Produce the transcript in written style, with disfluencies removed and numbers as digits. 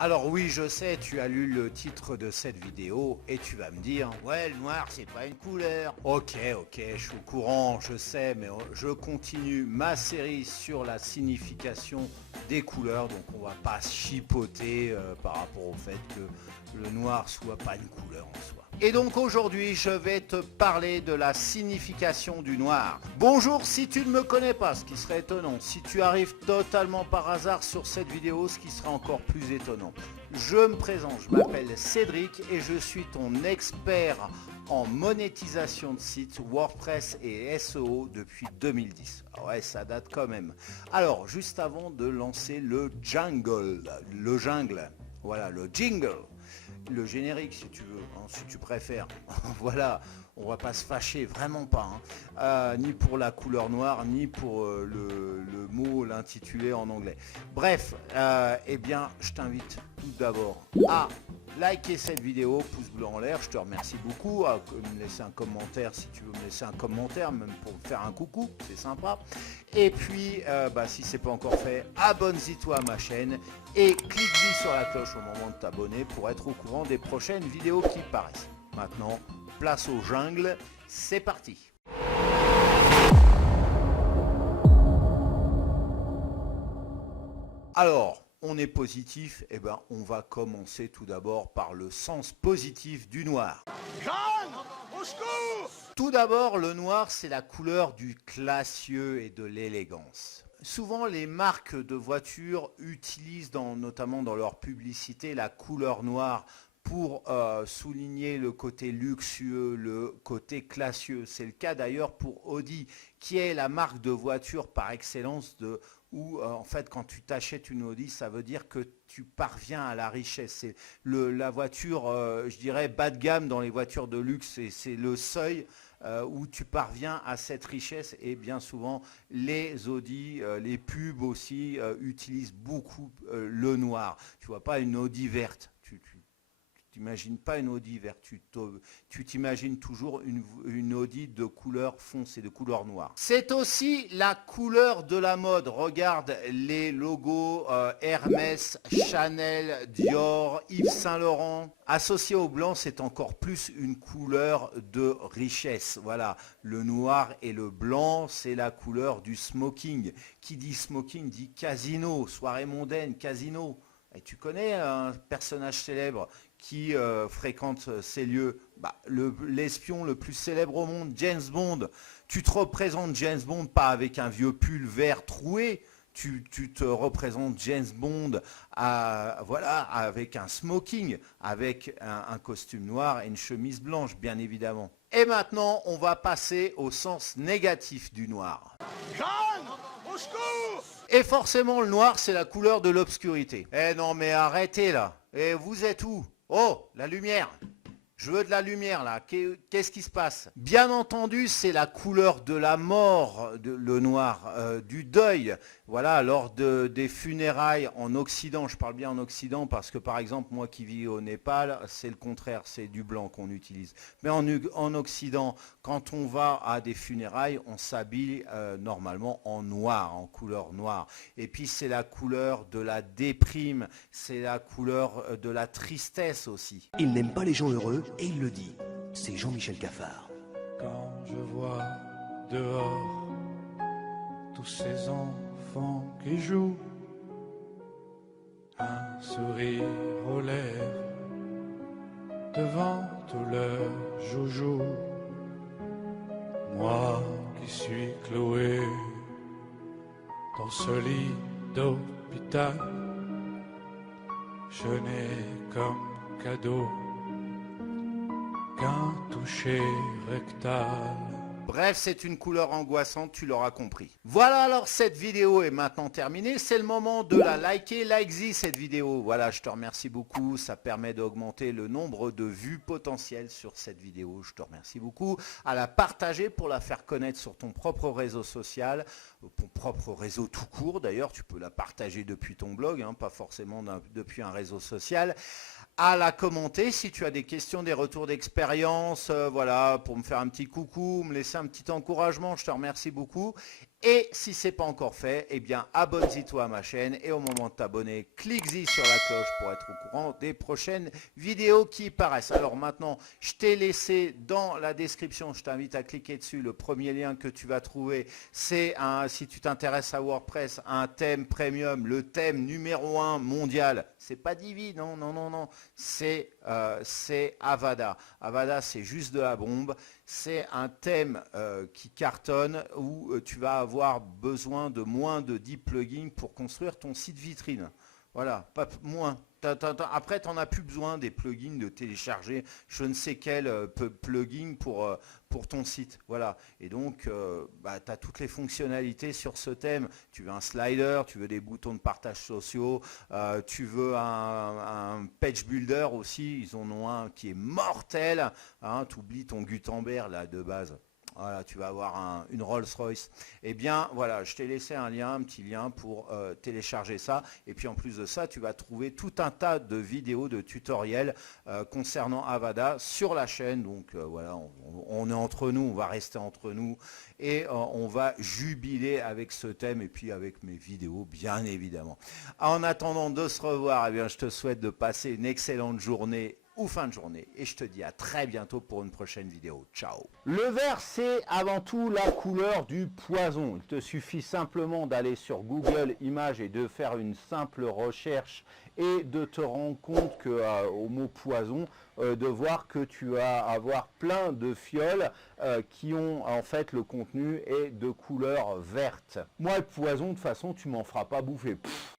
Alors oui, je sais, tu as lu le titre de cette vidéo et tu vas me dire « Ouais, le noir, c'est pas une couleur ». Ok, je suis au courant, je sais, mais je continue ma série sur la signification des couleurs, donc on va pas chipoter par rapport au fait que le noir soit pas une couleur en soi. Et donc aujourd'hui, je vais te parler de la signification du noir. Bonjour si tu ne me connais pas, ce qui serait étonnant. Si tu arrives totalement par hasard sur cette vidéo, ce qui serait encore plus étonnant. Je me présente, je m'appelle Cédric et je suis ton expert en monétisation de sites WordPress et SEO depuis 2010. Ah ouais, ça date quand même. Alors, juste avant de lancer le jingle, voilà, le jingle. Le générique si tu veux, hein, si tu préfères. Voilà, on va pas se fâcher, vraiment pas. Ni pour la couleur noire, ni pour le mot, l'intitulé en anglais. Bref, eh bien, je t'invite tout d'abord à liker cette vidéo, pouce bleu en l'air, je te remercie beaucoup, à me laisser un commentaire si tu veux me laisser un commentaire, même pour me faire un coucou, c'est sympa. Et puis, si c'est pas encore fait, abonne-toi à ma chaîne et clique sur la cloche au moment de t'abonner pour être au courant des prochaines vidéos qui paraissent. Maintenant, place au jungle, c'est parti. Alors, on est positif, eh ben, on va commencer tout d'abord par le sens positif du noir. Jeanne, au secours! Tout d'abord, le noir, c'est la couleur du classieux et de l'élégance. Souvent, les marques de voitures utilisent notamment dans leur publicité la couleur noire pour souligner le côté luxueux, le côté classieux. C'est le cas d'ailleurs pour Audi, qui est la marque de voiture par excellence où en fait quand tu t'achètes une Audi, ça veut dire que tu parviens à la richesse. C'est la voiture, je dirais, bas de gamme dans les voitures de luxe, et c'est le seuil où tu parviens à cette richesse. Et bien souvent, les Audi, les pubs aussi, utilisent beaucoup le noir. Tu vois pas une Audi verte. Tu t'imagines pas une Audi verte, tu t'imagines toujours une Audi de couleur foncée, de couleur noire. C'est aussi la couleur de la mode. Regarde les logos Hermès, Chanel, Dior, Yves Saint Laurent. Associé au blanc, c'est encore plus une couleur de richesse. Voilà, le noir et le blanc, c'est la couleur du smoking. Qui dit smoking dit casino, soirée mondaine, casino. Et tu connais un personnage célèbre qui fréquente ces lieux, l'espion le plus célèbre au monde, James Bond. Tu te représentes James Bond pas avec un vieux pull vert troué, tu te représentes James Bond avec un smoking, avec un costume noir et une chemise blanche, bien évidemment. Et maintenant, on va passer au sens négatif du noir. Jeanne, au secours! Et forcément, le noir, c'est la couleur de l'obscurité. Eh non, mais arrêtez là. Et vous êtes où? Oh, la lumière. Je veux de la lumière là. Qu'est-ce qui se passe? Bien entendu, c'est la couleur de la mort, le noir, du deuil. Voilà, lors des funérailles en Occident, je parle bien en Occident parce que par exemple, moi qui vis au Népal, c'est le contraire, c'est du blanc qu'on utilise. Mais en Occident, quand on va à des funérailles, on s'habille normalement en noir, en couleur noire. Et puis c'est la couleur de la déprime, c'est la couleur de la tristesse aussi. Il n'aime pas les gens heureux et il le dit. C'est Jean-Michel Cafard. Quand je vois dehors tous ces enfants qui jouent, un sourire aux lèvres devant tous leurs joujoux, moi qui suis cloué dans ce lit d'hôpital, je n'ai comme cadeau qu'un toucher rectal. Bref, c'est une couleur angoissante, tu l'auras compris. Voilà, alors cette vidéo est maintenant terminée. C'est le moment de la liker. Like-y cette vidéo. Voilà, je te remercie beaucoup. Ça permet d'augmenter le nombre de vues potentielles sur cette vidéo. Je te remercie beaucoup. À la partager pour la faire connaître sur ton propre réseau social, ton propre réseau tout court. D'ailleurs, tu peux la partager depuis ton blog, hein, pas forcément depuis un réseau social. À la commenter si tu as des questions, des retours d'expérience, voilà, pour me faire un petit coucou, me laisser un petit encouragement, je te remercie beaucoup. Et si ce n'est pas encore fait, eh bien abonne-toi à ma chaîne et au moment de t'abonner, clique-y sur la cloche pour être au courant des prochaines vidéos qui paraissent. Alors maintenant, je t'ai laissé dans la description, je t'invite à cliquer dessus. Le premier lien que tu vas trouver, c'est si tu t'intéresses à WordPress, un thème premium, le thème numéro 1 mondial. C'est pas Divi, non, c'est Avada. Avada, c'est juste de la bombe. C'est un thème qui cartonne où tu vas avoir besoin de moins de 10 plugins pour construire ton site vitrine. Voilà, pas moins. Après, tu n'en as plus besoin des plugins de télécharger je ne sais quel plugin pour ton site. Voilà. Et donc, tu as toutes les fonctionnalités sur ce thème. Tu veux un slider, tu veux des boutons de partage sociaux, tu veux un page builder aussi. Ils en ont un qui est mortel. Hein, tu oublies ton Gutenberg là, de base. Voilà, tu vas avoir une Rolls-Royce. Eh bien, voilà, je t'ai laissé un petit lien pour télécharger ça. Et puis, en plus de ça, tu vas trouver tout un tas de vidéos, de tutoriels concernant Avada sur la chaîne. Donc, voilà, on est entre nous, on va rester entre nous. Et on va jubiler avec ce thème et puis avec mes vidéos, bien évidemment. En attendant de se revoir, eh bien, je te souhaite de passer une excellente journée ou fin de journée. Et je te dis à très bientôt pour une prochaine vidéo. Ciao. Le vert, c'est avant tout la couleur du poison. Il te suffit simplement d'aller sur Google Images et de faire une simple recherche et de te rendre compte que au mot poison, de voir que tu vas avoir plein de fioles qui ont en fait le contenu est de couleur verte. Moi, le poison, de toute façon, tu m'en feras pas bouffer. Pff.